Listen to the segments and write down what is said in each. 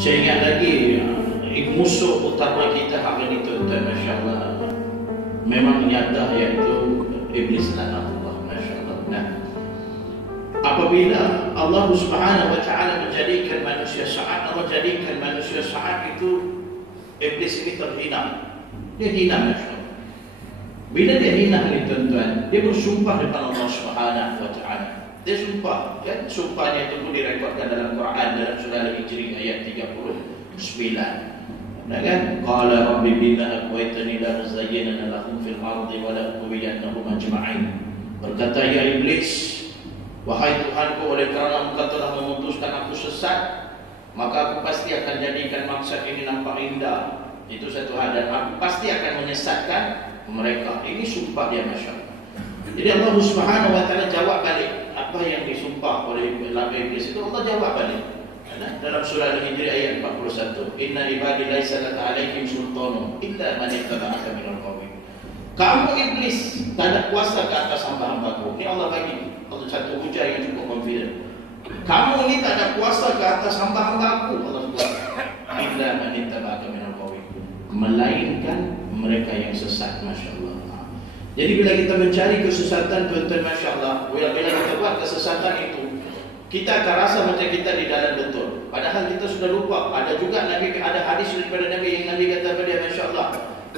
Saya ingat lagi musuh utama kita hari ini tuan-tuan, Masya Allah, memang nyata, iaitu Iblis laknatullah, Masya Allah. Nah, apabila Allah Subhanahu wa Ta'ala menjadikan manusia saat, Allah jadikan manusia saat itu, Iblis ini terhina. Dia hina, Masya Allah. Bila dia hina ni tuan-tuan, dia bersumpah depan Allah Subhanahu wa Ta'ala. Dia sumpah, kan? Sumpahnya itu pun direkodkan dalam Quran, dalam surah Al-Hijr ayat 39. Nah kan? Qala rabbi bima aghwaytani la uzayyinanna lahum fil ardi wa la ughwiyannahum ajma'in. Berkata ya Iblis, wahai Tuhanku, oleh kerana Engkau telah memutuskan aku sesat, maka aku pasti akan jadikan maksud ini nampak indah. Itu satu hal, dan aku pasti akan menyesatkan mereka. Ini sumpah dia, Masya Allah. Jadi Allah Subhanahu wa Ta'ala jawab balik apa yang disumpah oleh Iblis itu. Allah jawab balik dalam surah Al-Hijr ayat 41. Inna ibadi laisa laka alaihim sultanun illa man ittaba'aka minal ghawin. Kamu Iblis tak ada kuasa ke atas hamba-hambaku. Ini Allah bagi satu hujah yang cukup confident. Kamu ini tak ada kuasa ke atas hamba-hambaku, Allah sebut. Illa man ittaba'aka minal ghawin, melainkan mereka yang sesat. Masya Allah. Jadi bila kita mencari kesesatan, tuan-tuan, Masya Allah, bila kita buat kesesatan itu, kita akan rasa macam kita di dalam betul. Padahal kita sudah lupa. Ada juga Nabi, ada hadis daripada Nabi yang Nabi kata pada dia, Masya Allah,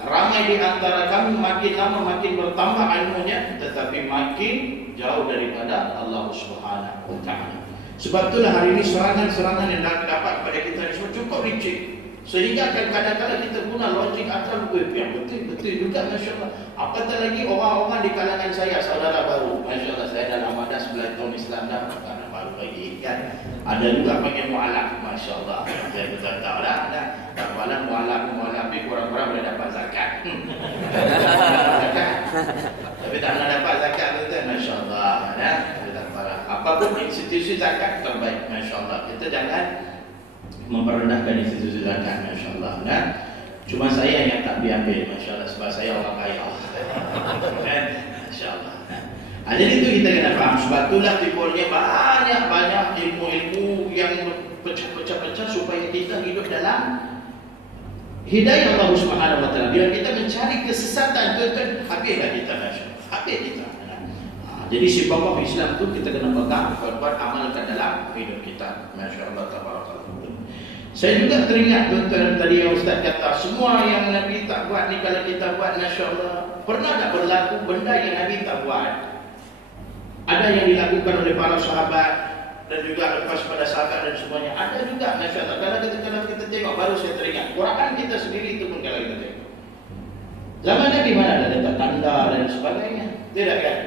ramai di antara kami makin lama makin bertambah ilmunya, tetapi makin jauh daripada Allah Subhanahu wa Ta'ala. Sebab itulah hari ini serangan-serangan yang dapat kepada kita ini semua cukup licik. Sehingga kadang-kadang kita guna logik akal, yang betul juga, Masya Allah. Apatah lagi orang-orang di kalangan saya, saudara baru, Masya Allah, saya dalam ada 11 tahun Islam dah, bukan baru lagi kan. Ada juga panggil mu'alaf, Masya Allah. Saya betul tahu lah, tak malam mu'alaf ni kurang-kurang boleh dapat zakat. Tapi tak nak dapat zakat betul, Masya Allah. Apapun institusi zakat terbaik, Masya Allah. Kita jangan memperendahkan institusi zakat, Masya Allah. Nah, cuma saya yang tak diambil, Masya Allah, sebab saya orang kaya. Masya Allah. Nah, jadi itu kita kena faham. Sebab itulah tipuannya banyak ilmu-ilmu yang pecah-pecah supaya kita hidup dalam hidayah Allah Subhanahu wa Ta'ala. Bila kita mencari kesesatan, tuan-tuan, habislah kita, Masya Allah. Habis kita. Jadi si pokok Islam itu kita kena pegang, buat amalkan dalam hidup kita. Masya Allah, tabarakallah. Saya juga teringat tuan-tuan tadi yang Ustaz kata, semua yang Nabi tak buat ni kalau kita buat, Masya Allah. Pernah tak berlaku benda yang Nabi tak buat? Ada yang dilakukan oleh para sahabat dan juga lepas pada sahabat dan semuanya. Ada juga, Masya Allah. Kalau kita tengok, baru saya teringat, Quran kita sendiri itu pun kalau kita tengok, zaman Nabi mana ada letak tanda dan sebagainya? Tidak kan?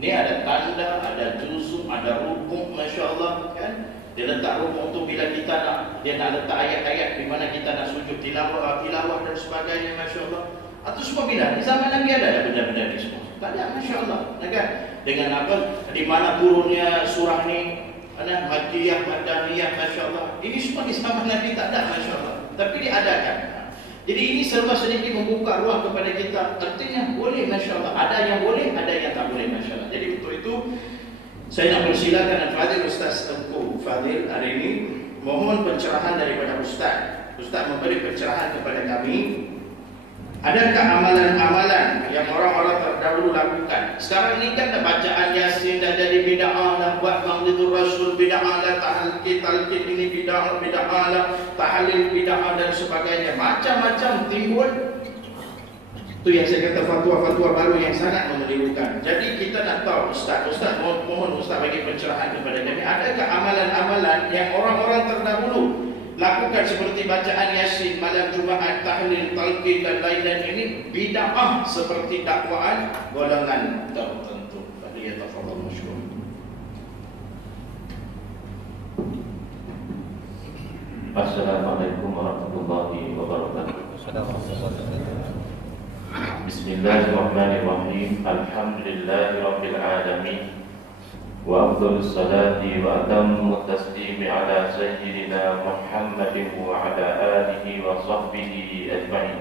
Ini ada tanda, ada juzuk, ada rukuk, Masya Allah kan? Dia letak rukuk tu bila kita nak, dia nak letak ayat-ayat di mana kita nak sujud tilawah dan sebagainya, Masya Allah. Atau semua bila di zaman Nabi ada benda-benda ni semua. Tak ada, Masya Allah. Kan? Dengan apa? Di mana turunnya surah ni, ada Makkiyah, Madaniyah, Masya Allah. Ini semua di zaman Nabi tak ada, Masya Allah. Tapi diadakan. Jadi ini serba sedikit membuka ruang kepada kita. Artinya boleh, Masya Allah. Ada yang boleh, ada yang tak boleh, Masya Allah. Jadi untuk itu saya nak persilakan Al-Fadhil Ustaz Tengku Fadhil hari ini, mohon pencerahan daripada Ustaz. Ustaz memberi pencerahan kepada kami. Adakah amalan-amalan yang orang-orang terdahulu lakukan? Sekarang ni kan dah bacaan Yasin dah jadi bid'ah, dah buat Maulidur Rasul bid'ah lah, talqin ini bid'ah lah, tahlil bid'ah dan sebagainya. Macam-macam timbul. Itu yang saya kata fatwa-fatwa baru yang sangat memelirukan. Jadi kita nak tahu, Ustaz mohon Ustaz bagi pencerahan kepada kami. Adakah amalan-amalan yang orang-orang terdahulu lakukan seperti bacaan Yasin, malam Jumaat, tahlil, talqin dan lain-lain ini bid'ah seperti dakwaan golongan tertentu? Falyatafadhal masykur. Assalamualaikum warahmatullahi wabarakatuh. Bismillahirrahmanirrahim. Alhamdulillahi rabbil alamin. Wa afdhalus salati wa atammu taslimi ala sayyidina Muhammadin wa ala alihi wa sahbihi ajma'in.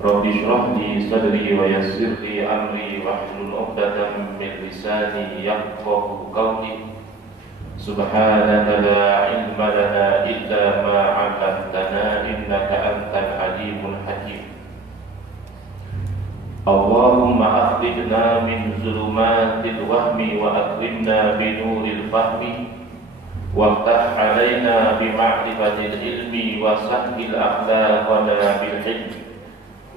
Rabbi shrah li sadri wa yassir li amri wahlul 'uqdatam min lisani yafqahu qawli. سبحانك لا علم لنا إلا ما علمتنا إنك أنت العليم الحكيم اللهم أخرجنا من ظلمات الوهم وأكرمنا بنور الفهم وافتح علينا بمعرفة العلم وسهل أخلاقنا بالحلم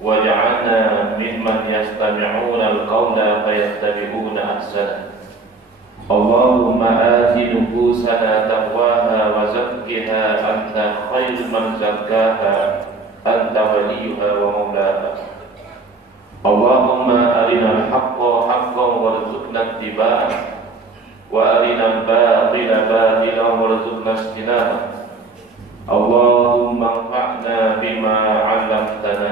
واجعلنا ممن يستمعون القول فيتبعون أحسنه اللهم آت نفوسنا تقواها وزكها أنت خير من زكاها أنت وليها ومولاها اللهم أرنا الحق حقا وارزقنا اتباعه وأرنا الباطل باطلا وارزقنا اجتنابه اللهم انفعنا بما علمتنا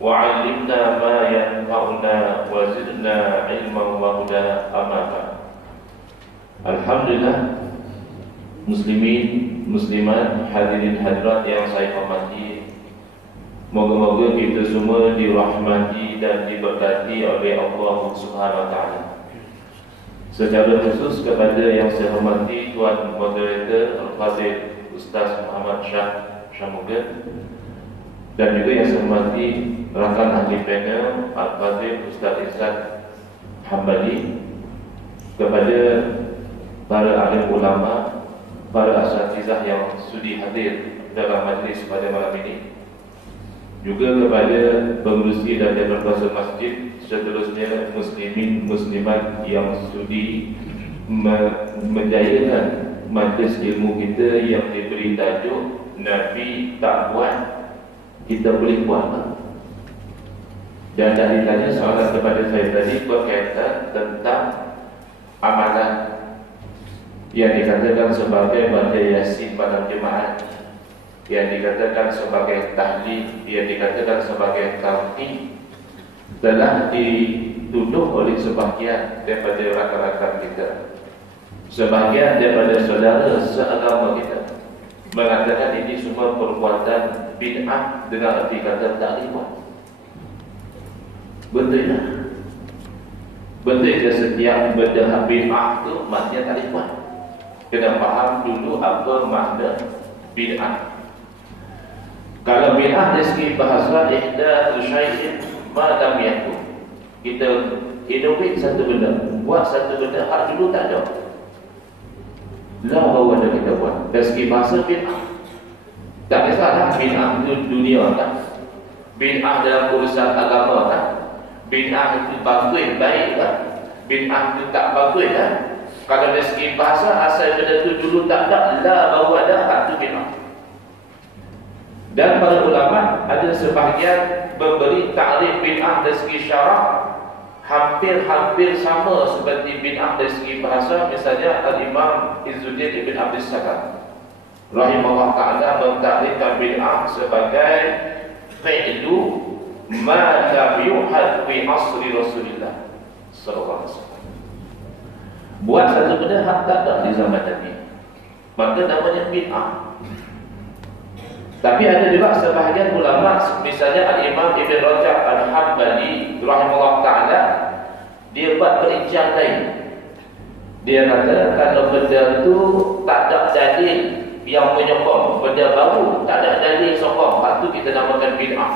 وعلمنا ما ينفعنا وزدنا علما وهدى أما بعد. Alhamdulillah, muslimin, muslimat, hadirin hadirat yang saya hormati, moga-moga kita semua dirahmati dan diberkati oleh Allah Subhanahu wa taala. Secara khusus kepada yang saya hormati Tuan Moderator Al-Fazil Ustaz Muhammad Syamuga, dan juga yang saya hormati rakan ahli panel Al-Fazil Ustaz Izzat Hambali, kepada para alim ulama, para asatizah yang sudi hadir dalam majlis pada malam ini, juga kepada pengurusi dan dewan kuasa masjid, seterusnya muslimin muslimat yang sudi menjayakan majlis ilmu kita yang diberi tajuk Nabi tak buat, kita boleh buat. Dan dari tanya soalan kepada saya tadi berkaitan tentang amalan yang dikatakan sebagai baca Yasin pada jemaah, yang dikatakan sebagai tahlil, yang dikatakan sebagai talqin, telah dituduh oleh sebahagian daripada rakan-rakan kita, sebahagian daripada saudara seagama kita, mengatakan ini semua perbuatan bid'ah dengan arti kata takrifan. Betul tak? Betul ke setiap benda bid'ah itu maknanya takrifan? Kena faham dulu apa makna bid'ah. Kalau bid'ah dari segi bahasa, ihdatsu syai'in ma lam yakun, kita innovate satu benda, buat satu benda hak dulu tak ada, lah baru ada kita buat. Dari segi bahasa bid'ah tak kisahlah bid'ah itu dunia tak, bid'ah dalam urusan agama tak, bid'ah itu bagus baik tak, bid'ah itu tak bagus tak. Kalau dari segi bahasa, asal benda itu dulu tak ada, lah baru ada hak itu bid'ah. Dan para ulama ada sebahagian memberi takrif bid'ah dari segi syarak hampir-hampir sama seperti bid'ah dari segi bahasa. Misalnya Al-Imam Izzuddin Ibn Abdus Salam rahimahullah ta'ala mentakrifkan bid'ah sebagai fi'lu ma lam yuhad fi asri Rasulillah sallallahu alaihi wasallam. Buat satu benda hak tak ada di zaman Nabi, maka namanya bid'ah. Tapi ada juga sebahagian ulama, misalnya Al-Imam Ibn Rajab Al-Hambali rahimahullah ta'ala, dia buat perincian lain. Dia kata kalau benda tu tak ada dalil yang menyokong, benda baru tak ada dalil sokong, hak tu kita namakan bid'ah.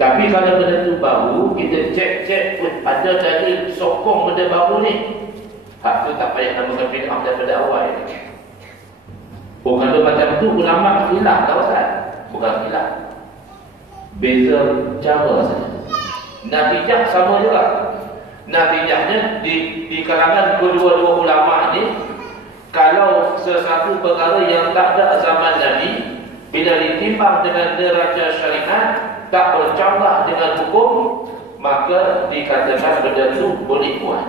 Tapi kalau benda tu baru, kita cek ada dalil sokong benda baru ni, hak tu tak payah namakan bid'ah daripada awal. Oh, kalau macam tu ulama khilaf tak Ustaz? Bukan khilaf, beza cara saja. Natijah sama juga. Natijahnya di kalangan kedua-dua ulama ni, kalau sesuatu perkara yang tak ada zaman Nabi, bila ditimbang dengan neraca syariat, tak bercanggah dengan hukum, maka dikatakan benda itu boleh buat.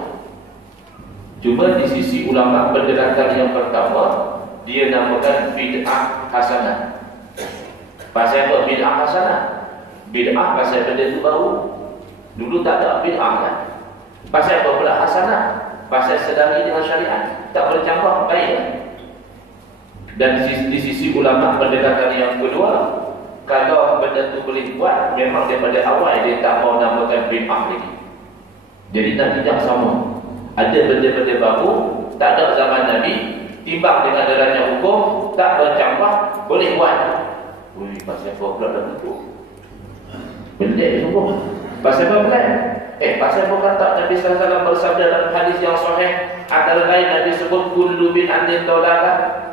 Cuma di sisi ulama pendekatan yang pertama, dia namakan bid'ah hasanah. Pasal apa bid'ah hasanah? Bid'ah pasal benda itu baru, dulu tak ada bid'ah kan. Pasal apa pula hasanah? Pasal sedari dengan syariat, tak bercanggah baik kan? Dan di sisi ulama pendekatan yang kedua, kalau benda itu boleh buat, memang daripada awal dia tak mau namakan bid'ah lagi. Jadi nanti tak sama. Ada benda-benda baru, tak ada zaman Nabi, timbang dengan derajat hukum, tak bercampur, boleh buat. Ui, pasal apa pula dah tutup? Belik semua. Pasal apa pula? Pasal apa kata Nabi SAW bersabda dalam hadis yang sahih, antara lain Nabi sebut kullu bid'atin dalalah.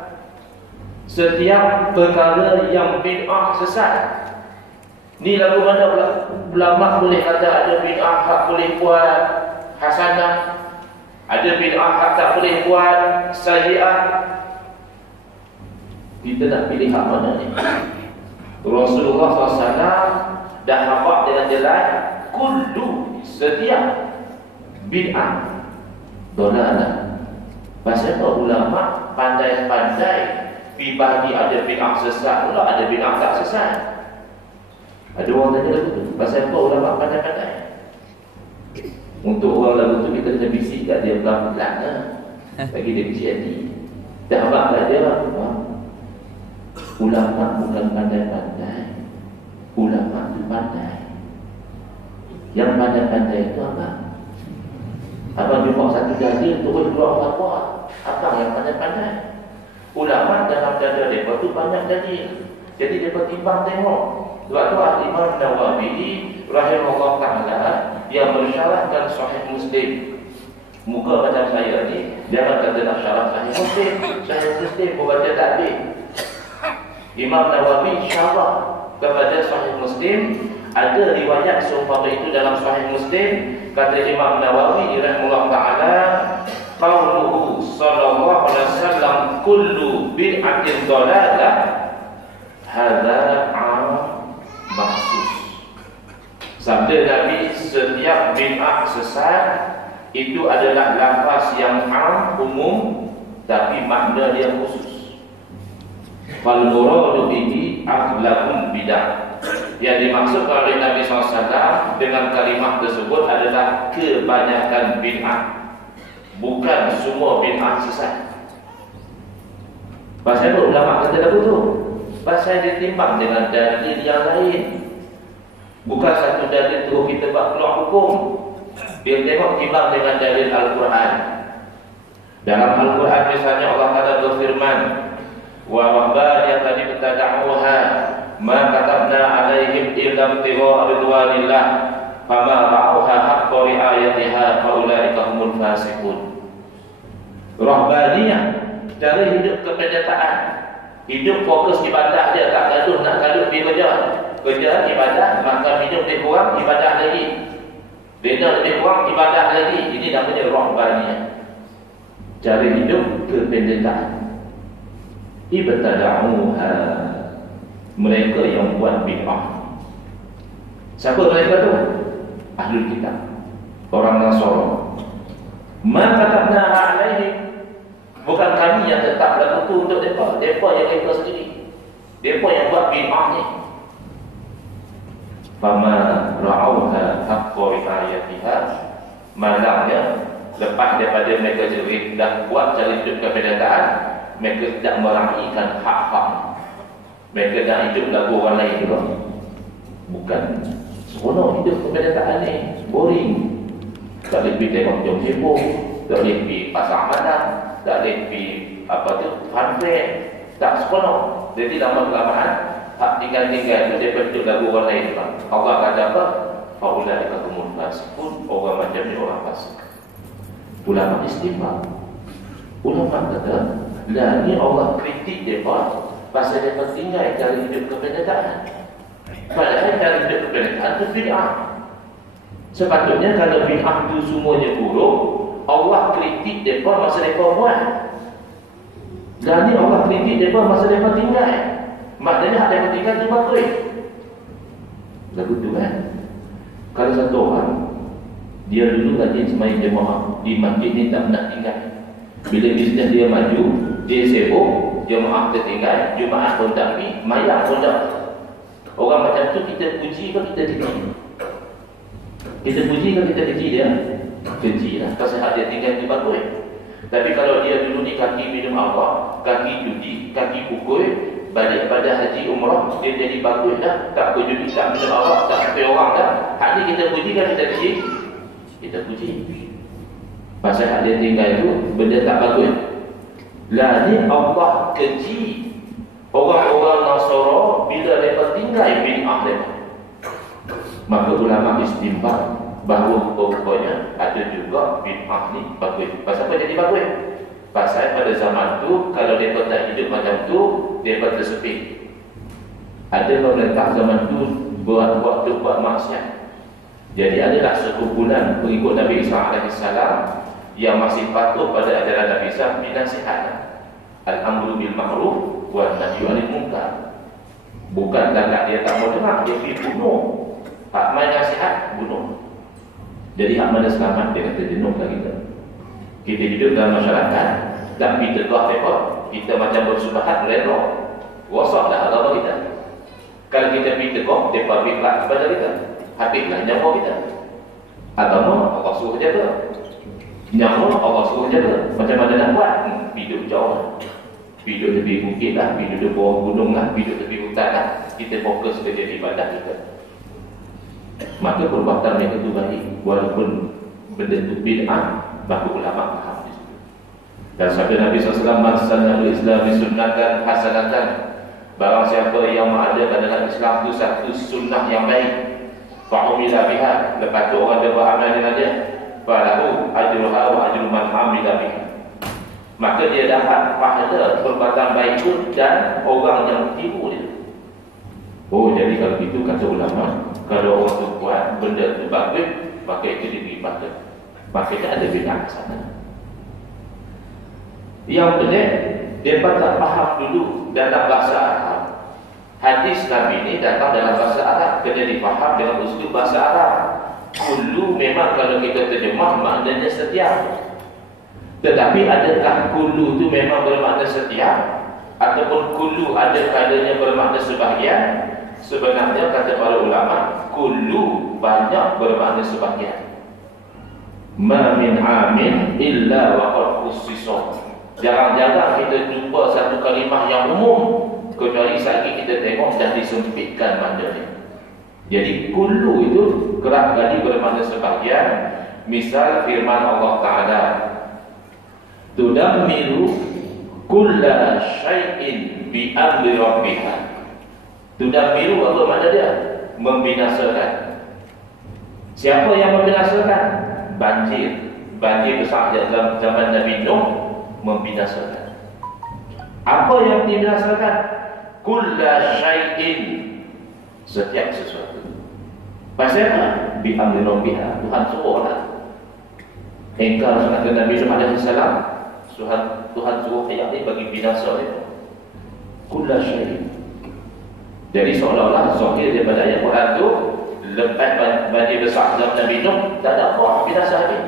Setiap perkara yang bid'ah sesat. Ni lagu mana ulama boleh kata ada bid'ah hak boleh buat hasanah, ada bid'ah hak tak boleh buat sayyi'ah. Kita nak pilih hak mana ni? Rasulullah SAW dah hafal dengan jelas kullu, setiap bid'ah dalalah. Pasal apa ulama pandai-pandai bagi ada bid'ah sesat pula, ada bid'ah tak sesat. Ada orang tanya lagu tu, pasal apa ulama pandai-pandai? Untuk orang lagu tu kita kena bisik kat dia pelan-pelan bagi dia bisik hati. Dah abang kat dia, ulama bukan pandai-pandai, ulama tu pandai. Yang pandai-pandai itu apa? Abang jumpa satu dalil terus keluar fatwa. Apa yang pandai-pandai? Ulama dalam dada mereka tu banyak dalil. Jadi mereka timbang tengok. Sebab tu Imam Nawawi rahimahullah ta'ala dia mensyarahkan Sahih Muslim. Muka macam saya ni, jangan kata nak syarah Sahih Muslim. Sahih Muslim baca tak habis. Imam Nawawi syarah kepada Sahih Muslim. Ada riwayat seumpama itu dalam Sahih Muslim. Kata Imam Nawawi rahimahullah ta'ala, qauluhu sallallahu alaihi wasallam kullu bid'atin dalalah hadza 'am makhsus. Sabda Nabi setiap bid'ah sesat itu adalah lafaz yang 'am umum tapi makna dia khusus. Fal muradu bihi aghlabul bid'ah. Yang dimaksudkan oleh Nabi SAW dengan kalimat tersebut adalah kebanyakan bid'ah, bukan semua bid'ah sesat. Pasal apa ulama kata lagu tu? Pasal dia timbang dengan dalil yang lain. Bukan satu dalil terus kita buat keluar hukum. Dia tengok timbang dengan dalil Al-Quran. Dalam Al-Quran misalnya Allah Ta'ala berfirman, wa rabbaniyat tadi betada'uha ma katabna alaihim illa ibtigha'a ridwanillah fama ra'uha haqqa ri'ayatiha fa ulaika humul fasiqun. Rahbaniyah, cara hidup kepenyertaan, hidup fokus ibadah dia, tak gaduh nak gaduh pergi kerja ibadah, maka hidup lebih kurang ibadah lagi, bina lebih kurang ibadah lagi. Ini namanya rahbaniyah, cara hidup kepenyertaan. Ibtada'uha, mereka yang buat bid'ah. Siapa mereka tu? Ahlul kitab, orang Nasara. Ma katabna alaihim, bukan kami yang tetap lagu tu untuk mereka. Mereka yang mereka sendiri, mereka yang buat bid'ah ni. Fama ra'auha haqqa ri'ayatiha, malangnya lepas daripada mereka jerit dah buat cara hidup kepenyertaan, mereka tidak meraihkan hak-hak. Mereka dah hidup lagu orang lain juga. Bukan seronok hidup kepenyertaan ni, boring. Tak boleh pergi tengok jom sibuk, tak boleh pergi pasar malam, tak boleh pergi fun fair, tak seronok. Jadi lama-kelamaan hak tinggal-tinggal itu dia hidup lagu orang lain juga. Allah kata apa? Faulaika humul fasiqun, orang macam ni orang fasik. Ulama istimewa. Ulama kata, lah ni Allah kritik mereka pasal mereka tinggal cara hidup kepenyertaan. Padahal cara hidup kepenyertaan itu bid'ah. Sepatutnya kalau bid'ah itu semuanya buruk, Allah kritik mereka masa mereka buat. Dan ni Allah kritik mereka masa mereka tinggal. Maknanya hak mereka tinggal itu bagus. Lagu tu kan. Kalau satu orang, dia dulu rajin semain jemaah di masjid ni, tak nak tinggal. Bila bisnes dia maju, dia sibuk, jemaah tertinggal, Jumaat pun tak pergi, mayang pun tak. Orang macam tu kita puji ke kita keji? Kita puji ke kita keji dia? Keji lah, pasal hak dia tinggal di bagus. Tapi kalau dia dulu ni kaki minum alkohol, kaki judi, kaki pukul, balik pada haji umrah, dia jadi bagus dah, tak berjudi, tak minum alkohol, tak sampai orang dah. Hak ni kita puji kan kita keji? Kita puji. Pasal hak dia tinggal itu benda tak bagus. Lah ni Allah keji orang-orang Nasara bila mereka tinggal bid'ah mereka. Maka ulama istinbat bahawa pokoknya ada juga bid'ah ni bagus. Pasal apa jadi bagus? Pasal pada zaman tu kalau mereka tak hidup macam tu, mereka tersepit. Ada pemerintah zaman tu buat maksiat. Jadi adalah sekumpulan pengikut Nabi Isa AS yang masih patuh pada ajaran Nabi Isa binasihat. Al-amru bil ma'ruf wa nahyu 'anil munkar. Bukan lantak dia tak mau dengar, dia pergi bunuh. Hak main nasihat, bunuh. Jadi hak mana selamat, dia kata jenuhlah kita. Kita hidup dalam masyarakat, tak pergi tegak mereka. Kita macam bersubahat, rela. Rosaklah agama kita. Kalau kita pergi tegak, mereka berikhlas kepada kita. Habislah nyawa kita. Agama Allah suruh jaga. Nyawa Allah suruh jaga. Macam mana nak buat? Hidup jauh. Hidup tepi bukit lah, hidup di bawah gunung lah, hidup tepi hutan lah. Kita fokus kerja ibadah kita. Maka perbuatan mereka itu baik. Walaupun benda itu bid'ah, maka ulama faham di situ. Dan sabda Nabi SAW, "Man sanna bil Islam sunnatan hasanatan." Barang siapa yang mengadakan dalam Islam itu satu sunnah yang baik, fa'umila biha, lepas tu orang dia beramal dengan dia, falahu ajruha wa ajru man amila biha. Maka dia dapat pahala perbuatan baik itu dan orang yang tipu dia. Oh, jadi kalau itu kata ulama, kalau orang tu buat benda itu bagus, maka itu diberi pahala. Maka itu ada bid'ah ke sana. Yang benar, mereka tak faham dulu dalam bahasa Arab. Hadis Nabi ini datang dalam bahasa Arab, kena difaham dengan uslub bahasa Arab. Kullu memang kalau kita terjemah maknanya setiap. Tetapi adakah kullu itu memang bermakna setiap? Ataupun kullu ada kalanya bermakna sebahagian? Sebenarnya kata para ulama, kullu banyak bermakna sebahagian. Ma min amin illa waqad khussisa. Jarang-jarang kita jumpa satu kalimah yang umum, kecuali sekali kita tengok dah disempitkan maknanya. Jadi kullu itu kerap kali bermakna sebahagian. Misal firman Allah Ta'ala, tudammiru kulla syai'in bi amri rabbiha. Tudammiru apa makna dia? Membinasakan. Siapa yang membinasakan? Banjir. Banjir besar zaman Nabi Nuh membinasakan. Apa yang dibinasakan? Kulla syai'in, setiap sesuatu. Pasal apa? Bi amri rabbiha, Tuhan suruhlah. Engkau kata Nabi Nuh alaihi salam, Tuhan suruh ayat ini bagi binasa dia. Kulla syai'in. Jadi seolah-olah zahir daripada ayat Quran itu, lepas banjir besar zaman Nabi Nuh, tak ada apa binasa habis.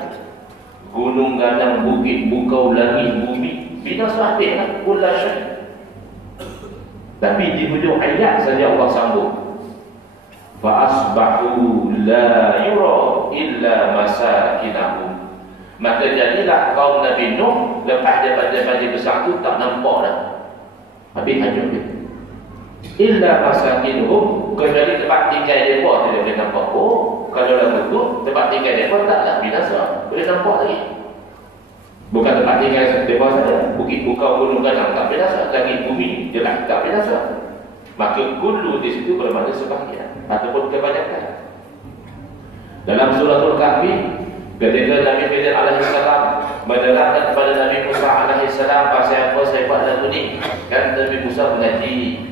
Gunung ganang, bukit, bukau, langit, bumi, binasa habislah. Kulla syai'in. Tapi di hujung ayat saja Allah sambung, fa asbahu la yura illa masakinahum. Maka jadilah kaum Nabi Nuh lepas daripada banjir besar itu tak nampak dah. Habis hanyut dia. Illa masakinuhum, kecuali tempat tinggal mereka tidak boleh nampak. Oh, kalau dah betul tempat tinggal mereka taklah binasa, boleh nampak lagi. Bukan tempat tinggal mereka saja, bukit bukau gunung ganang tak binasa, langit bumi jelas tak binasa. Maka kullu di situ bermakna sebahagian ataupun kebanyakan. Dalam suratul Kahfi, ketika Nabi Khidir alaihissalam menerangkan kepada Nabi Musa alaihissalam pasal apa saya buat lagu ni, kan Nabi Musa mengaji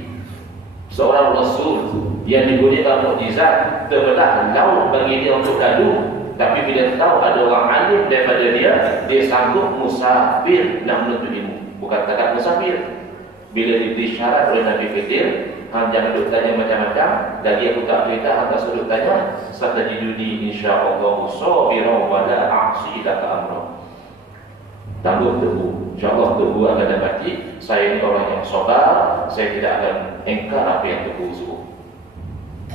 seorang rasul yang diberikan mukjizat, terbelah laut bagi dia untuk lalu. Tapi bila tahu ada orang alim daripada dia sanggup musafir nak menuntut ilmu. Bukan takat musafir. Bila diberi syarat oleh Nabi Khidir, jangan duk tanya macam-macam. Lagi aku tak beritahu, hangga suruh tanya, satajiduni insyaallah sabiran wa la a'si laka amra. Tangguh teguh, insyaAllah teguh akan dapati saya ni orang yang sabar, saya tidak akan engkar apa yang teguh suruh.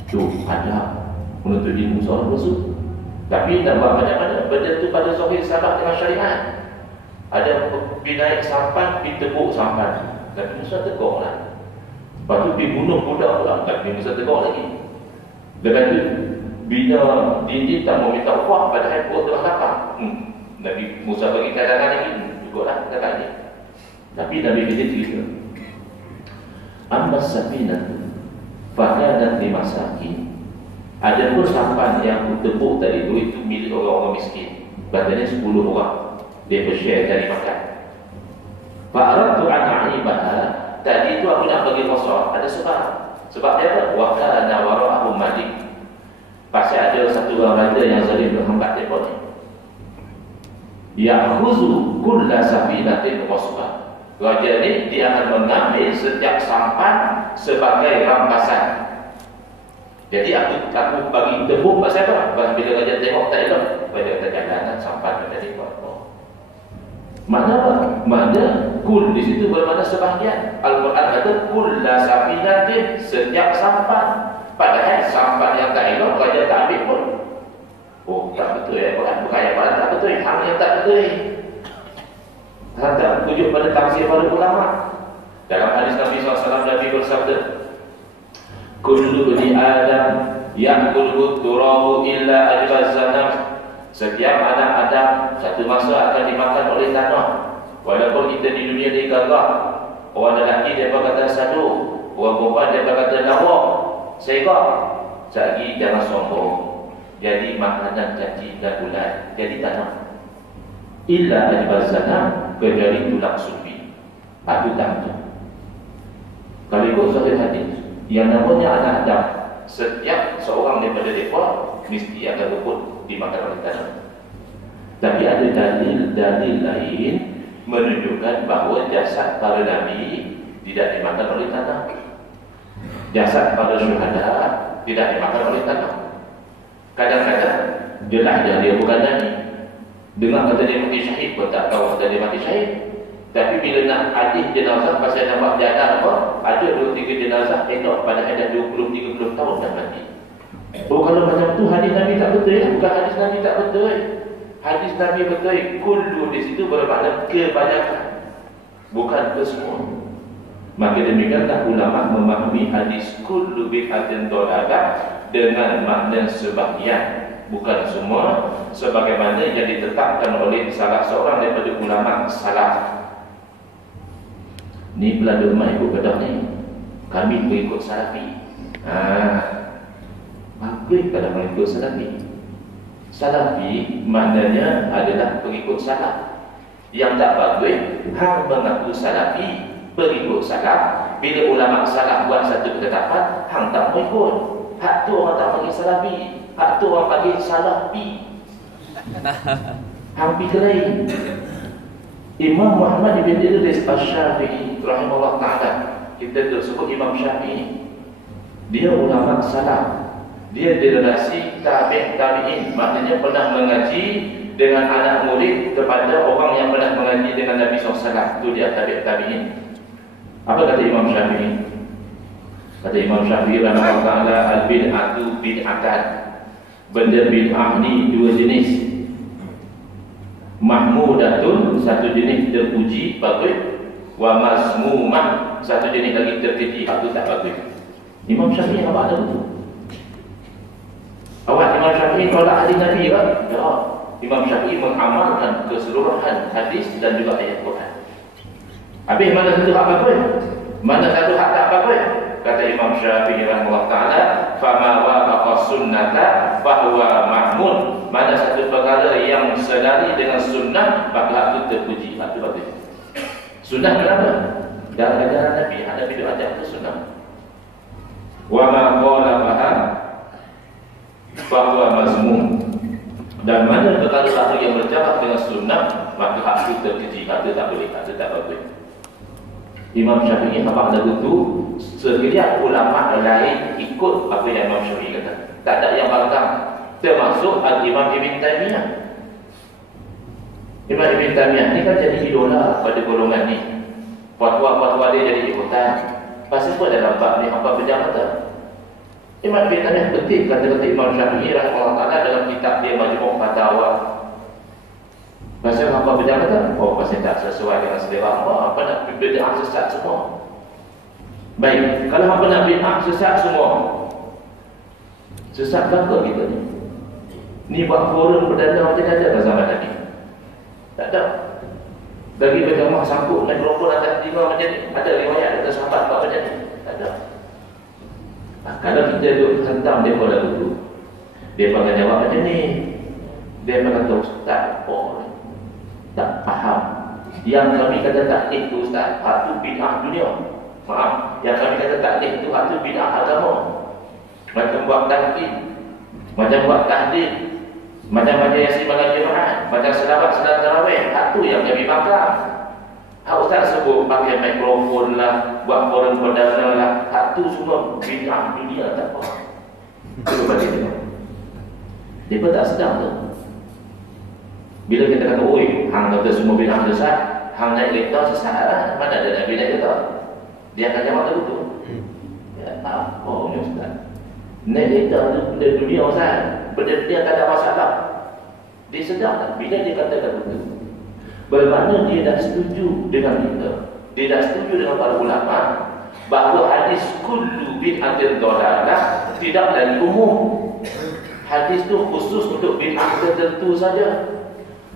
Itu ada menuntut ilmu seorang rasul. Tapi nak buat mana-mana, benda tu pada zahir sahabat dengan syariat. Ada pergi sampan, pergi tepuk sampan. Nabi Musa tegur lah. Lepas tu pergi bunuh budak pula, Nabi Musa tegur lagi. Lepas tu, bila dinding tak mau minta upah, padahal perut telah lapar. Nabi Musa bagi katakan lagi, ikutlah kata dia. Tapi Nabi Khidir cerita, Ammas safinatu fakanat limasakin. Adapun sampan yang tepuk tadi itu milik orang-orang miskin. Bahkan 10 orang dia bershare cari makan. Fa'aradtu an a'ibaha. Tadi itu aku nak bagi kosong, ada sebab. Sebab dia apa? Wa kana wara'ahum malik. Pasti ada satu orang raja yang zalim menghambat mereka ni. Ya'khuzu kulla safinatin qasba. Raja ni dia akan mengambil setiap sampan sebagai rampasan. Jadi aku bagi tepuk pasal apa? Bila raja tengok tak elok, raja kata jangan sampan dari apa. Mana apa? Mana kul di situ bermakna sebahagian. Al-Quran kata kulla safinatin, setiap sampan. Padahal sampan yang tak elok raja tak ambil pun. Oh, tak betul ya. Quran bukan ayat tak betul. Hang yang tak betul. Hang tak tujuh pada tafsir para ulama. Dalam hadis Nabi SAW, Nabi bersabda, kullu bani Adam ya'kulu turabu illa ajbaz zanam. Setiap anak Adam satu masa akan dimakan oleh tanah. Walaupun kita di dunia ni gagah, orang lelaki dia kata sadu, orang perempuan dia kata lawak, segak. Sekali jangan sombong. Jadi makanan janji dan bulan, jadi tanah. Illa ajbaz zanam, kecuali tulang sulbi. Aku tak tahu. Kalau ikut sahih hadis, yang namanya anak Adam, setiap seorang daripada mereka mesti akan rebut dimakan oleh tanah. Tapi ada dalil-dalil lain menunjukkan bahawa jasad para nabi tidak dimakan oleh tanah. Jasad para syuhada tidak dimakan oleh tanah. Kadang-kadang jelas dia bukan nabi. Dengar kata dia mati syahid pun tak tahu kata dia mati syahid. Tapi bila nak hadis jenazah pasal nampak jadah apa, ada 2-3 jenazah elok pada ada 20-30 tahun dah mati. Oh, kalau macam tu hadis Nabi tak betul ya? Bukan hadis Nabi tak betul. Hadis Nabi betul. Kullu di situ bermakna kebanyakan, bukan kesemua. Maka demikianlah ulama memahami hadis kullu bid'atin dhalalah dengan makna sebahagian, bukan semua, sebagaimana yang ditetapkan oleh salah seorang daripada ulama salaf. Ni pelada rumah ikut kedah ni, kami mengikut salafi. Bagus kalau mengikut salafi. Salafi maknanya adalah pengikut salaf. Yang tak bagus, hang mengaku salafi, pengikut salaf. Bila ulama salaf buat satu ketetapan, hang tak mau ikut. Hak tu orang tak panggil salafi, hak tu orang panggil salafi. Hang pergi lain. Imam Muhammad bin Idris Asy-Syafi'i rahimahullah ta'ala, kita sebut Imam Syafi'i, dia ulama salaf. Dia generasi tabi'in, maknanya pernah mengaji dengan anak murid kepada orang yang pernah mengaji dengan Nabi SAW. Itu dia tabi'in. Apa kata Imam Syafi'i? Kata Imam Syafi'i rahimahullah ta'ala, al-bid'atu bid'atan. Benda bid'ah ni dua jenis. Mahmudatun, satu jenis terpuji, bagus. Wa mazmumah, satu jenis lagi terkeji, itu tak bagus. Imam Syafi'i apa ada betul? Awak Imam Syafi'i tolak hadis Nabi kan? Ya. Imam Syafi'i mengamalkan keseluruhan hadis dan juga ayat Quran. Habis mana satu hak bagus? Mana satu hak tak bagus? Kata Imam Syafi'i rahimahullah ta'ala, fama wafaqa sunnata fahuwa mahmud. Mana satu perkara yang selari dengan sunnah, maka itu terpuji, itu bagus. Sunnah kenapa? Dalam ajaran Nabi, ada video ajar itu sunnah. Wa ma qala faham fahuwa mazmum. Dan mana perkara yang berjarak dengan sunnah, maka itu terpuji, itu tak boleh, itu tak bagus. Imam Syafi'i apa lagu tu, sekalian ulama lain ikut apa yang Imam Syafi'i kata. Tak ada yang bangkang. Termasuk Al-Imam Ibn Taymiyah. Imam Ibn Taymiyah ni kan jadi idola pada golongan ni. Fatwa-fatwa dia jadi ikutan. Pasal apa dalam bab ni apa berjamaah tak? Imam Ibn Taymiyah penting kata-kata Imam Syafi'i rahimahullah ta'ala dalam kitab dia Majmu' Fatawa. Pasal apa berjamaah tak? Oh, pasal tak sesuai dengan selera apa nak bid'ah sesat semua. Baik, kalau apa nak bid'ah sesat semua, sesat apa kita ni? Ni buat forum perdana macam ada kat zaman Nabi. Tak ada. Bagi berjamaah sangkut mikrofon atas 5 macam ni. Ada riwayat atas sahabat buat macam ni. Tak ada. Kalau kita duduk hentam mereka dah duduk, dia akan jawab macam ni. Dia akan kata, Ustaz, tak faham. Yang kami kata taklid tu Ustaz, itu bid'ah dunia. Maaf, yang kami kata taklid tu itu bid'ah agama. Macam buat taklid, macam buat tahlil, macam baca Yasin malam Jumaat, macam selawat tarawih, itu yang kami bakar. Ustaz sebut pakai mikrofon lah, buat forum perdana lah, itu semua bid'ah dunia, tak apa. Itu bagi dia. Dia pun tak sedang tu. Bila kita kata, oi, hang kata semua bid'ah sesat, hang naik kereta sesat lah, mana ada Nabi naik kereta? Dia akan jawab tu betul. Ya, apa ni Ustaz? Naik kereta tu benda dunia Ustaz, benda dunia tak ada masalah. Dia sedar tak? Bila dia katakan betul, bermakna dia dah setuju dengan kita, dia dah setuju dengan para ulama bahawa hadis kullu bid'atin dhalalah tidak lagi umum. Hadis tu khusus untuk bid'ah tertentu saja.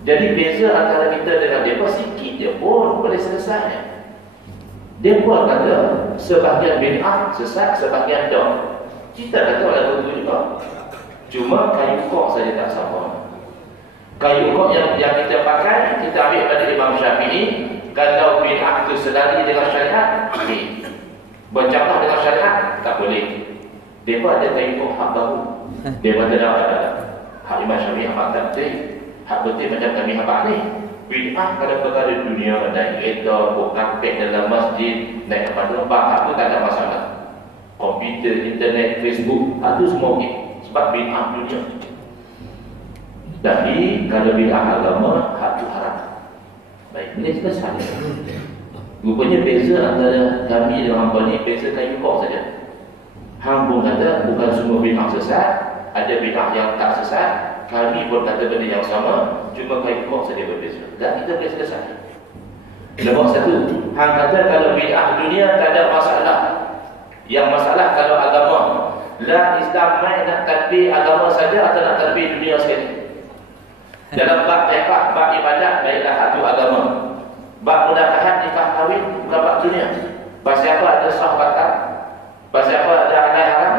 Jadi beza antara kita dengan mereka sikit je pun boleh selesai. Dia pun kata sebahagian bid'ah sesat, sebahagian tak. Kita kata ada betul juga. Cuma kayu kok saja tak sama. Kayu kok yang kita pakai, kita ambil pada Imam Syafi'i. Kalau bid'ah itu selari dengan syariat, boleh. Bercanggah dengan syariat, tak boleh. Dia pun ada kayu kok hak baru. Dia kata dah ada. Hak Imam Syafi'i hak tak betul. Hak betul macam kami habaq ni. Bid'ah pada perkara dunia, naik kereta, buat karpet dalam masjid, naik kapal terbang, hak tu tak ada masalah. Komputer, internet, Facebook, hak tu semua okey. Sebab bid'ah dunia. Tapi kalau bid'ah agama, hak tu haram. Baik, ini kita saling. Rupanya beza antara kami dengan hamba ni, beza kayu kok saja. Hang pun kata bukan semua bid'ah sesat, ada bid'ah yang tak sesat. Kami pun kata benda yang sama, cuma kayu kok saja berbeza. Dan kita boleh selesai. Nombor satu, hang kata kalau bid'ah dunia tak ada masalah. Yang masalah kalau agama. La Islam main nak tadbir agama saja atau nak tadbir dunia sekali. Dalam bab fiqh, bab ibadat, baiklah satu agama. Bab mudakahat nikah kahwin bukan bab dunia. Pasal apa ada sah batal? Pasal apa ada halal haram?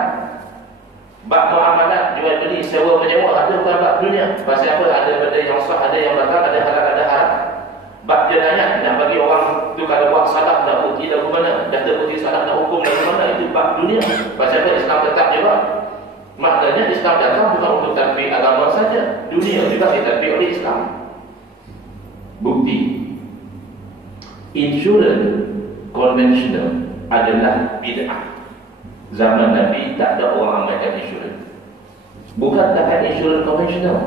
Bab muamalat, jual beli, sewa menyewa, ada bukan bab dunia. Pasal apa ada benda yang sah, ada yang batal, ada halal, ada haram. Bab jenayah, nak bagi orang tu kalau buat salah nak bukti lagu mana, dah terbukti salah nak hukum lagu mana, itu bab dunia. Pasal apa Islam tetap juga. Maknanya Islam datang bukan untuk tadbir agama saja, dunia juga ditadbir oleh Islam. Bukti, insurans konvensional adalah bid'ah. Zaman Nabi tak ada orang amalkan insurans. Bukan takat insurans konvensional,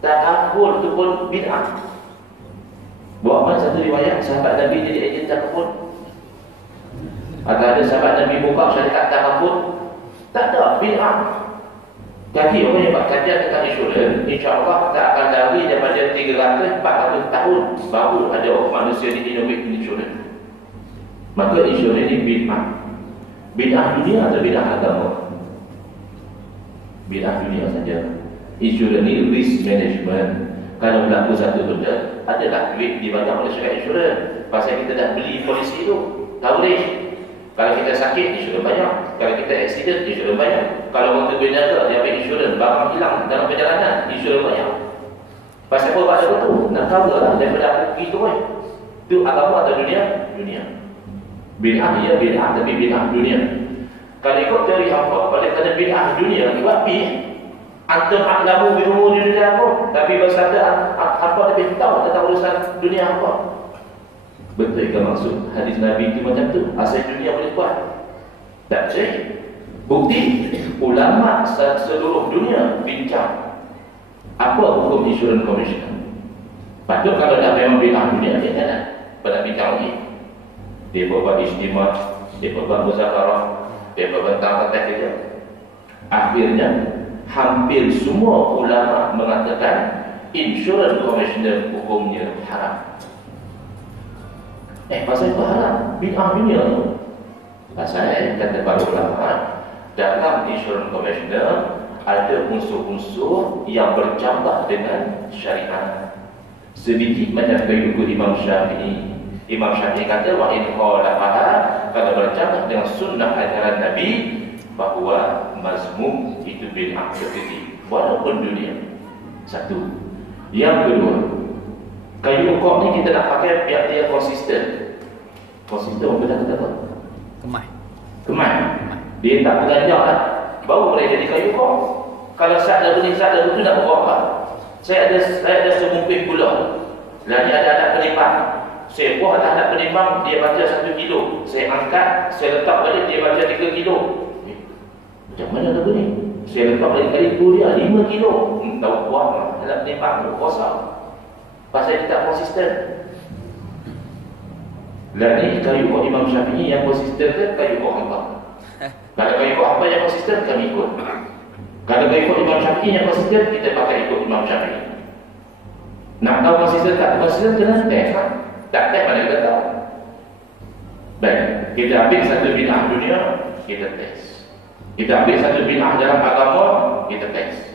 takaful itu pun bid'ah. Buat mana satu riwayat sahabat Nabi jadi ejen takaful? Atau ada sahabat Nabi buka syarikat takaful? Tak ada, bid'ah. Jadi orang yang buat kajian tentang insurans, insya-Allah tak akan lari daripada 300-400 tahun baru ada manusia di innovate insurans. Maka insurans ini bid'ah. Bid'ah dunia atau bid'ah agama? Bid'ah dunia saja. Insurans ni risk management. Kalau berlaku satu benda, adalah duit dibayar oleh syarikat insurans. Pasal kita dah beli polisi tu, tawarih. Kalau kita sakit, insurans bayar. Kalau kita accident, insurans bayar. Kalau orang tu berniaga, dia ambil insurans, barang hilang dalam perjalanan, insurans bayar. Pasal apa pada tu? Nak tahu lah daripada pergi tu kan. Itu agama atau dunia? Dunia. Bid'ah ya bid'ah, tapi bid'ah dunia. Kalau ikut teori apa? Pada kata bid'ah dunia, buat pi antum a'lamu bi umuri dunia pun, tapi bersabda apa lebih tahu tentang urusan dunia apa? Betul ke maksud hadis Nabi itu macam tu? Asal dunia boleh buat? Tak boleh. Bukti ulama seluruh dunia bincang apa hukum insurans konvensional. Patut kalau dah memang bid'ah dunia, dia tak nak pada bincang lagi. Dia buat istimewa, dia buat muzakarah, dia buat tentang dia. Akhirnya hampir semua ulama mengatakan insurans konvensional hukumnya haram. Pasal apa haram? Bid'ah dunia tu. Pasal kata para ulama, dalam insurans konvensional ada unsur-unsur yang bercampur dengan syariat. sedikit macam ikut Imam Syafi'i. Imam Syafi'i kata wa in khalafaha, kalau bercanggah dengan sunnah ajaran Nabi, bahawa mazmum itu bid'ah terkecil walaupun dunia. Satu. Yang kedua, kayu ukok ni kita nak pakai biar dia konsisten. Konsisten apa dah kata apa? Kemai. Dia tak berganjak lah, baru boleh jadi kayu ukok. Kalau sat dah bunyi tu nak buat apa? Saya ada semumpin gula. Lah ni ada anak penimbang. Saya buah atas anak penimbang, dia baca 1 kilo. Saya angkat, saya letak balik, dia baca 3 kilo. Macam mana lagu ni? Saya letak balik kali tu dia 5 kilo. Tahu buah lah. Anak penimbang tu kosong. Pasal dia tak konsisten. Lah ni kayu buat Imam Syafi'i yang konsisten ke kayu buat hampa? Kalau kayu buat hampa yang konsisten, kami ikut. Kalau kayu buat Imam Syafi'i yang konsisten, kita pakai ikut Imam Syafi'i. Nak tahu konsisten tak konsisten, kena test kan? Tak test mana kita tahu. Baik, kita ambil satu bid'ah dunia, kita test. Kita ambil satu bid'ah dalam agama, kita test.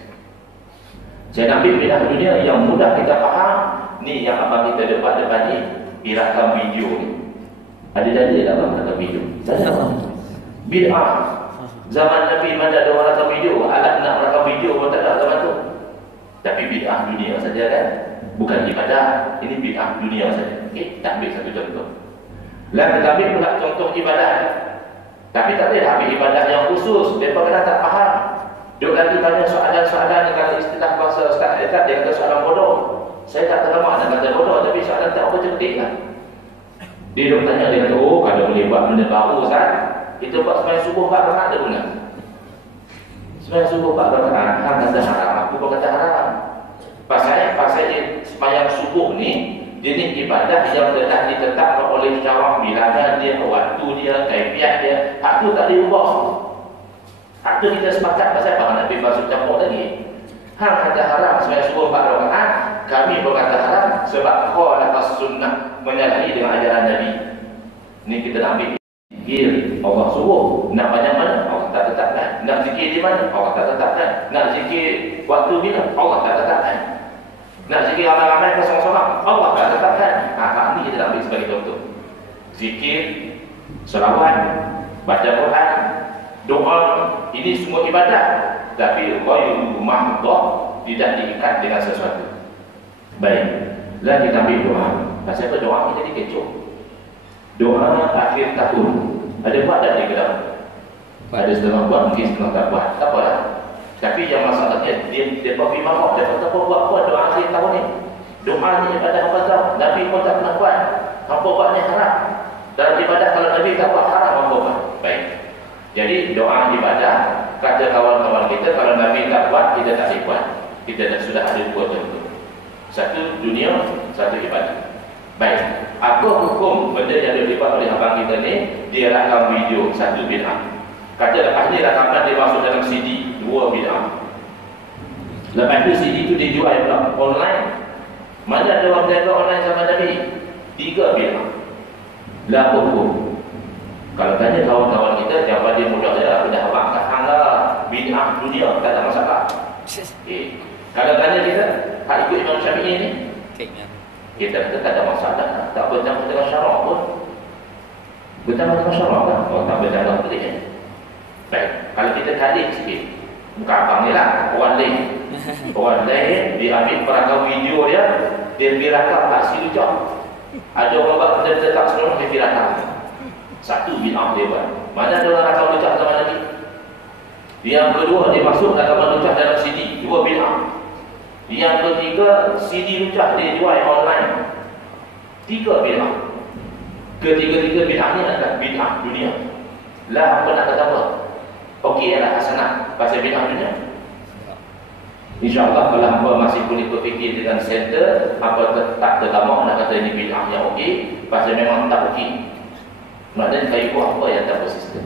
Saya ambil bid'ah dunia yang mudah kita faham. Ni yang abang kita depan ni, irakan video ni. Ada dalil tak abang rakam video? Tak ada abang. Bid'ah. Zaman Nabi mana ada orang rakam video? Alat nak rakam video pun tak ada zaman tu. Tapi bid'ah dunia saja kan? Bukan ibadah. Ini bid'ah dunia saja. Okey, kita ambil satu contoh. Lalu kita ambil pula contoh ibadah. Tapi tak boleh ambil ibadah yang khusus. Mereka kena tak faham. Duk lagi tanya soalan-soalan, kalau istilah bahasa Ustaz Ekat, dia kata soalan bodoh. Saya tak terlamak nak kata bodoh, tapi soalan tak apa cerdik kan. Dia duk tanya, dia kata, oh kalau boleh buat benda baru Ustaz, kita buat sembahyang subuh 4 rakaat ada guna. Sembahyang subuh 4 rakaat, hang kata haram, aku pun kata haram. Pasal sembahyang subuh ni, dia ni ibadah yang telah ditetapkan oleh syarak, bilangan dia, waktu dia, kaifiat dia. Hak tu tak diubah. Hak tu kita sepakat pasal apa? Nabi masuk campur lagi. Hang kata haram sembahyang subuh 4 rakaat, kami berkata haram sebab khalafas sunnah, menyalahi dengan ajaran Nabi. Ni kita nak ambil zikir Allah suruh. Nak banyak mana? Allah tak tetapkan. Nak zikir di mana? Allah tak tetapkan. Nak zikir waktu bila? Allah tak tetapkan. Nak zikir ramai-ramai kosong-kosong? Allah tak tetapkan. Hak ni kita nak ambil sebagai contoh. Zikir, selawat, baca Quran, doa, ini semua ibadah. Tapi ghairu mahdhah, tidak diikat dengan sesuatu. Baik, lah kita ambil doa. Pasal apa doa kita dikecoh? Doa akhir tahun. Ada buat tak di kedai? Ada setengah buat, mungkin setengah tak buat. Tak apalah. Tapi yang masalahnya dia pergi marah. Dia kata buat doa akhir tahun ni. Doa ni ibadah apa tahu? Nabi pun tak pernah buat. Hampa buat ni haram. Dalam ibadah kalau Nabi tak buat haram, hampa buat. Baik. Jadi doa ibadah, kata kawan-kawan kita, kalau Nabi tak buat, kita tak boleh buat. Kita dah sudah ada 2 contoh. Satu dunia, satu ibadah. Baik, apa hukum benda yang dibuat oleh abang kita ni? Dia rakam video, satu bid'ah. Kata lepas ni rakaman dia masuk dalam CD, 2 bid'ah. Lepas tu CD tu dijual pula online. Mana ada orang berniaga online zaman Nabi? 3 bid'ah. Lah hukum. Kalau tanya kawan-kawan kita, jawapan dia mudah saja. Dah abang kat hangga bid'ah dunia, tak ada masalah. Okay. Kalau tanya kita, hak ikut Imam Syafi'i ni, kita kata tak ada masalah. Tak bercampur dengan syarak pun. Bercampur dengan syarak kan? Oh, tak bercampur pelik kan? Baik, kalau kita kalik sikit, bukan abang ni lah, orang lain. Orang lain, dia ambil perakam video dia pergi rakam aksi lucah. Ada orang buat benda tetap sebelum dia pergi rakam. Satu bid'ah dia buat. Mana ada orang rakam lucah zaman Nabi? Yang kedua, dia masuk rakaman lucah dalam CD, 2 bid'ah. Yang ketiga, CD lucah dia jual online, 3 bid'ah. Ketiga-tiga bid'ah ni adalah bid'ah dunia. Lah apa nak kata apa? Okey lah hasanah pasal bid'ah dunia. InsyaAllah kalau hamba masih boleh berfikir dengan center, apa tak terlamak nak kata ini bid'ah yang okey, pasal memang tak okey. Maknanya kayu ikut apa yang tak bersistem.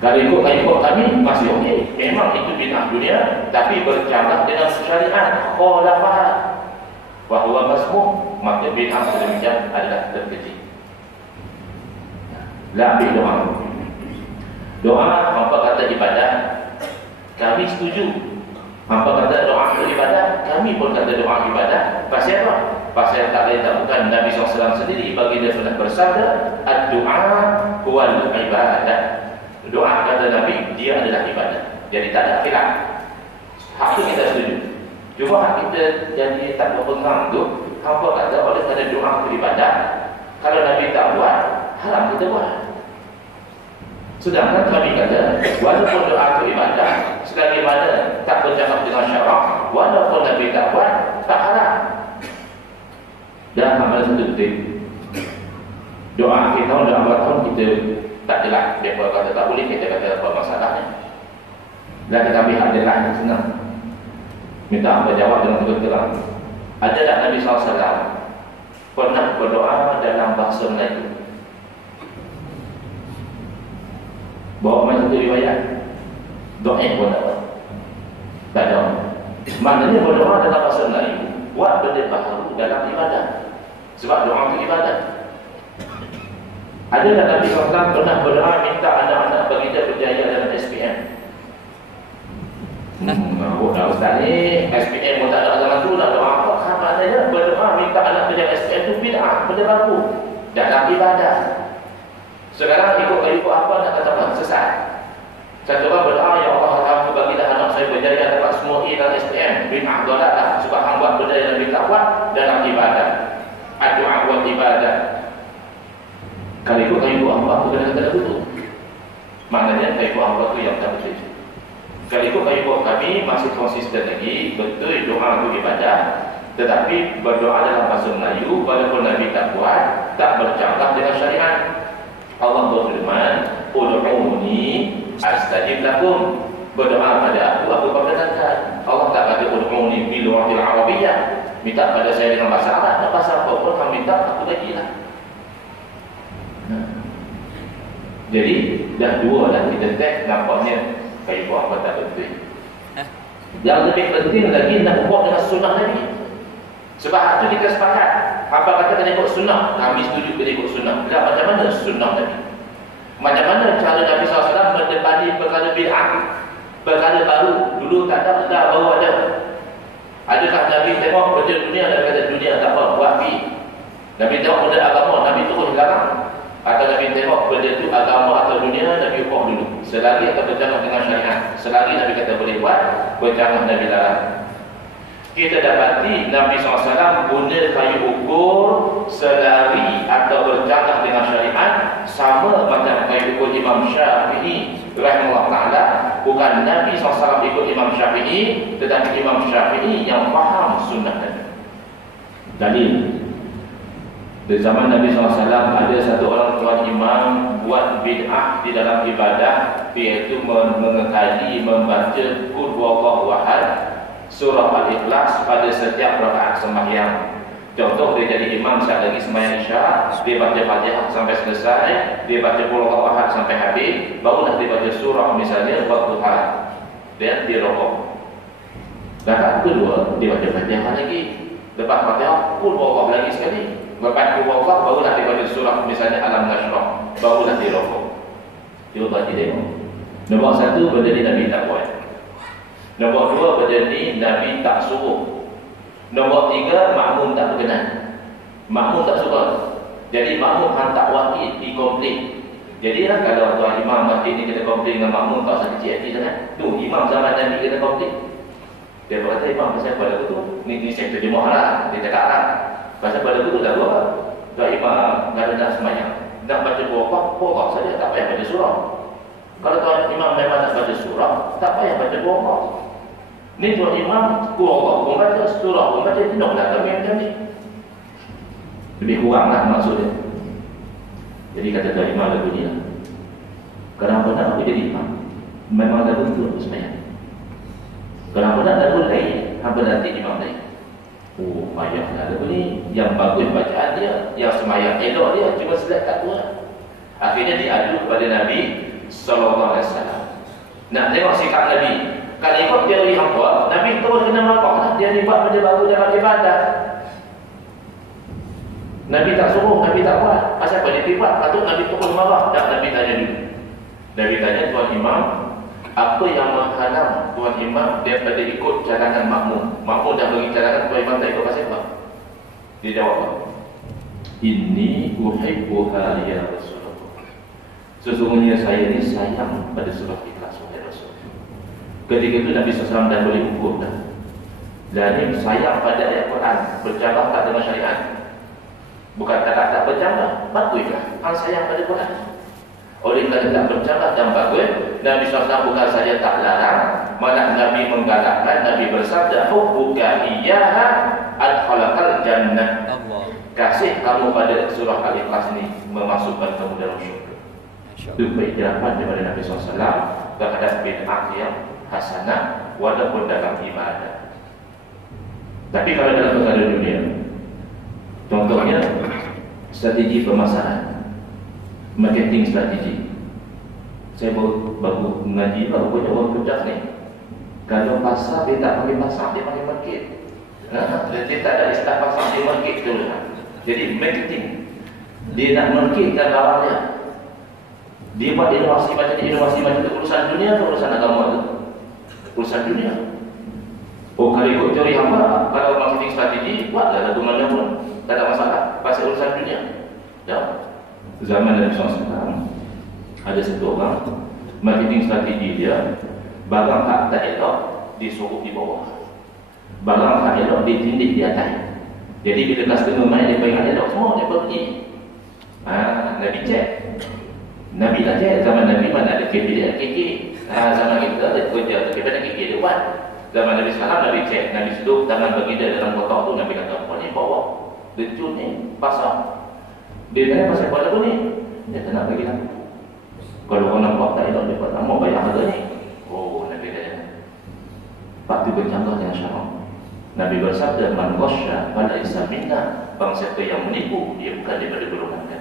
Kalau ikut kayu ikut kami, masih okey. Memang itu bid'ah dunia, tapi bercanggah dengan syariat. Khalafah wa huwa masmuh, maka bid'ah sedemikian adalah terkecil. La ambil doa. Doa, hampa kata ibadah, kami setuju. Hampa kata doa itu ibadah, kami pun kata doa ibadah. Pasal apa? Pasal tak lain tak bukan Nabi SAW sendiri bagi dia pernah bersabda, ad-du'a huwal ibadah. Doa kata Nabi, dia adalah ibadah. Jadi tak ada khilaf. Hak itu kita setuju. Cuma hak kita jadi tak berpegang tu, hampa kata oleh kerana doa itu ibadah. Kalau Nabi tak buat, haram kita buat. Sedangkan Nabi kata, walaupun doa itu ibadah, selagi mana tak bercakap dengan syarak, walaupun Nabi tak buat, tak haram. Dan amal satu detik doa kita dah buat tahun kita tak jelas. Dia kata tak boleh, kita kata apa masalahnya. Dan tetapi adalah yang senang. Minta apa jawab dengan terang. Ada tak Nabi SAW pernah berdoa dalam bahasa Melayu? Bawa macam tu riwayat. Doa pun tak ada. Tak ada. Maknanya berdoa dalam bahasa Melayu buat benda baru dalam ibadah. Sebab doa itu ibadah. Ada tak Nabi SAW pernah berdoa minta anak-anak bagi dia berjaya dalam SPM? Dah ustaz ni SPM pun tak ada zaman tu nak doa apa? Maknanya berdoa minta anak berjaya SPM itu bid'ah, benda baru dalam ibadah. Sekarang ikut apa nak kata apa? Sesat. Satu orang berdoa, ya Allah, aku bagilah anak saya berjaya dapat semua I dalam SPM. Bid'ah dolalah sebab hang buat benda yang Nabi tak buat dalam ibadah. Doa buat ibadah. Kalau ikut apa, aku kena kata betul. Maknanya ikut apa tu yang tak betul. Kalau ikut kami masih konsisten lagi, betul doa itu ibadah. Tetapi berdoa dalam bahasa Melayu, walaupun Nabi tak buat, tak bercanggah dengan syariat. Allah berfirman, ud'uni astajib lakum. Berdoa pada aku perkenankan. Allah tak kata ud'uni bil lughil arabiyyah. Minta pada saya dengan bahasa Arab. Dan bahasa apa pun kamu minta, aku bagilah. Jadi dah dua dah kita test, nampaknya kayu buah apa tak betul. Yang lebih penting lagi nak buat dengan sunnah Nabi. Sebab itu kita sepakat. Apa kata kena ikut sunnah? Kami setuju kena ikut sunnah. Dan macam mana sunnah Nabi? Macam mana cara Nabi SAW mendepani perkara bid'ah, perkara baru? Dulu tak ada, baru ada. Adakah Nabi tengok benda dunia dan kata dunia tak apa, buat pi? Nabi tengok benda agama, Nabi terus larang. Atau Nabi tengok benda itu agama atau dunia, Nabi hukum dulu. Selagi akan bercanggah dengan syariat, selagi Nabi kata boleh buat, bercanggah Nabi larang. Kita dapati Nabi SAW guna kayu ukur selari atau bercanggah dengan syariat sama macam kayu ukur Imam Syafi'i rahimahullah ta'ala. Bukan Nabi SAW ikut Imam Syafi'i, tetapi Imam Syafi'i yang faham sunnah Nabi. Dalil di zaman Nabi SAW ada satu orang tuan imam buat bid'ah di dalam ibadah, iaitu mengekali membaca Qul huwallahu ahad, surah Al-Ikhlas pada setiap rakaat sembahyang. Contoh, dia jadi imam saat lagi sembahyang Isya, dia baca Fatihah sampai selesai, dia baca Qul huwallahu ahad sampai habis, barulah dia baca surah misalnya Wadduha, dan dia rokok. Rakaat kedua dia baca Fatihah lagi, lepas Fatihah Qul huwallahu lagi sekali. Lepas kuwafak, barulah dia baca surah misalnya Alam Nashrah, barulah dia rokok. Cuba baca tengok. Nombor satu, benda ni Nabi tak buat. Nombor dua, benda ni Nabi tak suruh. Nombor tiga, makmum tak berkenan. Makmum tak suka. Jadi makmum hantar wakil di komplain. Jadilah kalau tuan imam masjid ni kena komplain dengan makmum, tak usah kecil hati sangat. Tu imam zaman Nabi kena komplain. Dia berkata, imam pasal pada betul. Ni saya terjemah lah, dia cakap lah. Pasal pada itu dah buat. Tuan imam kalau nak semayang, nak baca pokok saja, tak payah baca surah. Kalau tuan imam memang nak baca surah, tak payah baca pokok. Ni tuan imam pokok pun baca, surah pun baca, tinuklah kami macam ni. Lebih kuranglah maksudnya. Jadi kata tuan imam lagu ni lah, kenapa nak aku jadi imam? Memang dah betul aku semayang. Kenapa nak lagu lain? Hampa nanti imam lain. Oh, payah nak lagu ni. Yang bagus bacaan dia, yang semayang elok dia, cuma selek kat Tuhan. Akhirnya diadu kepada Nabi SAW. Nak tengok sikap Nabi. Kalau ikut teori hampa, Nabi terus kena marah lah. Dia ni buat benda baru dalam ibadah. Nabi tak suruh, Nabi tak buat. Pasal apa dia buat? Patut Nabi terus marah. Tak, Nabi tanya dulu. Nabi tanya, tuan imam, apa yang menghalang tuan imam daripada ikut cadangan makmum? Makmum dah bagi cadangan, tuan imam tak ikut pasal apa? Dia jawab, inni uhibbuha ya Rasulullah. Sesungguhnya saya ini sayang pada surah Ikhlas, wahai Rasul. Ketika itu Nabi SAW dah boleh ukur dah. Dan sayang pada ayat Quran, bercabang tak dengan syariat. Bukan tak bercabang, baguslah. Hang sayang pada Quran. Oleh kerana tak bercabang dan bagus, Nabi SAW bukan saja tak larang, malah Nabi menggalakkan, Nabi bersabda, hubbuka iyyaha adkhalakal jannah. Kasih kamu pada surah Al-Ikhlas ini memasukkan kamu dalam syurga. Itu pengiktirafan daripada Nabi SAW terhadap bid'ah yang hasanah walaupun dalam ibadah. Tapi kalau dalam perkara dunia, contohnya strategi pemasaran, marketing strategi. Saya baru mengaji, baru punya orang kerja ni. Kalau pasar dia tak panggil pasar, dia panggil market. Dia tak ada istilah pasar, dia market tu lah. Jadi marketing, dia nak marketkan barang dia. Dia buat inovasi macam tu. Urusan dunia atau urusan agama tu? Urusan dunia. Oh, kalau ikut teori hamba, kalau marketing strategi, buatlah lagu mana pun, tak ada masalah. Pasal urusan dunia. Ya. Zaman Nabi SAW ada satu orang, marketing strategi dia, barang tak elok disuruh di bawah, barang tak elok ditindih di atas. Jadi bila customer main, dia ingat elok semua, dia pergi. Nabi cek. Nabi tak cek, zaman Nabi mana ada KP dia, KK. Zaman kita ada kerja, KP ada KK dia buat. Zaman Nabi SAW, Nabi cek, Nabi seduk tangan baginda dalam kotak tu, Nabi kata, apa ni bawa? Lecut ni, pasang. Dia tanya pasal apa ni? Dia tak nak bagi lampu. Kalau orang nampak tak elok, dia kata, mau bayar harga ni. Oh, Nabi kata, Pak tu bercanggah dengan syarak. Nabi bersabda, man ghasya fala laysa minna. Barang siapa yang menipu, dia bukan daripada golongan kami.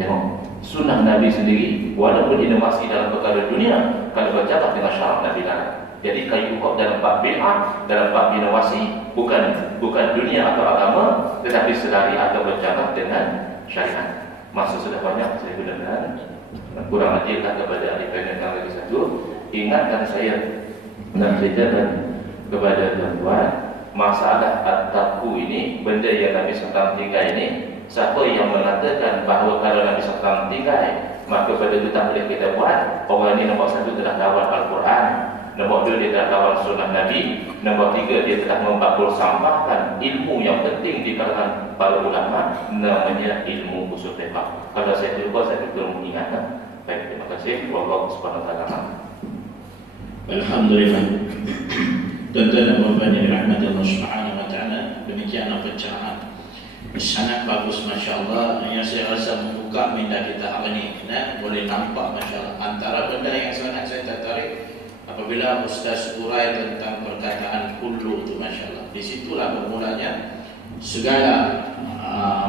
Tengok, sunnah Nabi sendiri, walaupun inovasi dalam perkara dunia, kalau bercanggah dengan syarak, Nabi larang. Jadi kayu ukap dalam bab bid'ah, dalam bab inovasi, bukan dunia atau agama, tetapi selari atau bercanggah dengan syariat. Masa sudah banyak, saya benar-benar kurang ajarkan kepada ahli pendengar lagi satu. Ingatkan saya nak ceritakan kepada tuan-tuan, masalah at-taqu ini, benda yang Nabi SAW tinggal ini, siapa yang mengatakan bahawa kalau Nabi SAW tinggal, maka benda itu tak boleh kita buat, orang ini nombor satu telah lawan Al-Quran, nombor dua dia telah lawan sunnah Nabi, nombor tiga dia telah membabul sampahkan ilmu yang penting di kalangan para ulama, namanya ilmu usul fiqh. Kalau saya terlupa, saya perlu mengingatkan. Baik, terima kasih. Wallahu subhanahu wa ta'ala. Alhamdulillah. Tuan-tuan dan puan-puan yang dirahmati Allah Subhanahu wa taala, demikianlah pencerahan sangat bagus, masya-Allah, yang saya rasa membuka minda kita hari ini. Boleh nampak, masya-Allah, antara benda yang sangat saya tertarik apabila Ustaz urai tentang perkataan kullu itu, masya-Allah. Di situlah bermulanya segala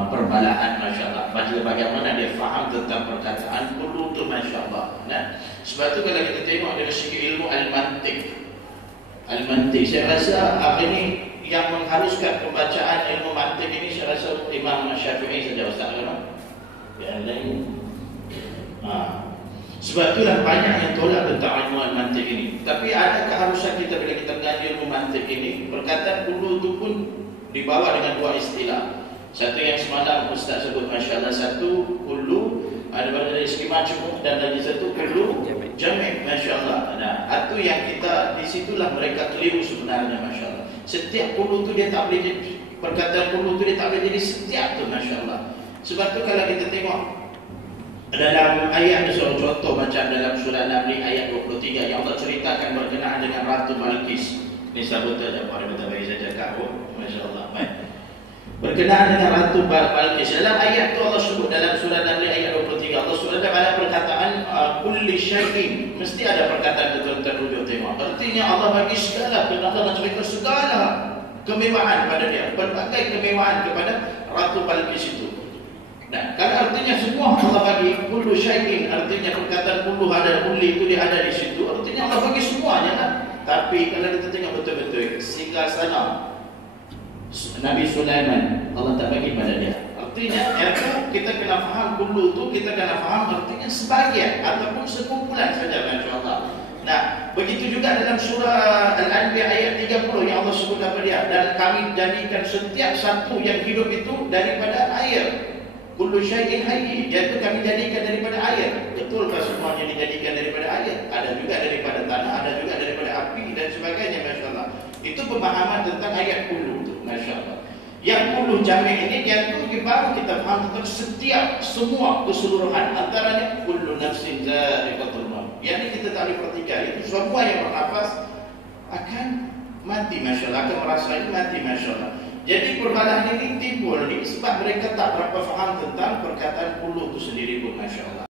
perbalahan, masya-Allah. Bagaimana dia faham tentang perkataan kullu itu, masya-Allah. Sebab itu kalau kita tengok dari segi ilmu Al-Mantiq, saya rasa hari ini yang mengharuskan pembacaan ilmu mantiq ini, saya rasa Imam Syafi'i saja, Ustaz. Yang lain sebab itulah banyak yang tolak tentang ilmu Al-Mantiq ini. Tapi ada keharusan kita bila kita mengaji ilmu mantiq ini, perkataan kullu itu pun dibawa dengan dua istilah. Satu yang semalam Ustaz sebut, masya-Allah, satu kullu ada dari segi majmuk, dan lagi satu kullu jami', masya-Allah. Itu yang kita, di situlah mereka keliru sebenarnya, masya-Allah. Setiap kullu tu dia tak boleh jadi, perkataan kullu tu dia tak boleh jadi setiap tu, masya-Allah. Sebab tu kalau kita tengok dalam ayat, contoh macam dalam surah Naml ayat 23 yang Allah ceritakan berkenaan dengan Ratu Balqis. Ini sahabat ada pada bagi saja kau, masya-Allah. Baik. Berkenaan dengan Ratu Balqis, dalam ayat itu Allah sebut dalam surah Naml ayat 23, Allah sebut ada perkataan kulli syai'in, mesti ada perkataan tertentu. Tengok, artinya Allah bagi segala, Allah nak cerita segala kemewahan pada dia, berbagai kemewahan kepada Ratu Balqis itu. Nah, kalau artinya semua Allah bagi kullu syai'in, artinya perkataan kullu ada, kulli itu dia ada di situ, artinya Allah bagi semuanya kan. Tapi kalau kita tengok betul-betul singgasana Nabi Sulaiman, Allah tak bagi pada dia. Artinya, kita kena faham kullu tu, kita kena faham artinya sebagian ataupun sekumpulan saja, masya-Allah. Nah, begitu Begitu juga dalam surah Al-Anbiya ayat 30 yang Allah sebut apa dia, dan kami jadikan setiap satu yang hidup itu daripada air. Kullu syai'in hayy, iaitu kami jadikan daripada air. Betulkah semuanya dijadikan daripada air? Ada juga daripada tanah, ada juga daripada api dan sebagainya, masya-Allah. Itu pemahaman tentang ayat kullu itu, masya-Allah. Yang kullu jami' ini yang tu baru kita faham tentang setiap, semua keseluruhan, antaranya kullu nafsin dha'iqatul maut. Yang kita tak boleh perhatikan itu semua yang bernafas akan mati, masya-Allah, akan merasai mati, masya-Allah. Jadi perbalahan ini timbul ni sebab mereka tak berapa faham tentang perkataan kullu itu sendiri pun, masya-Allah.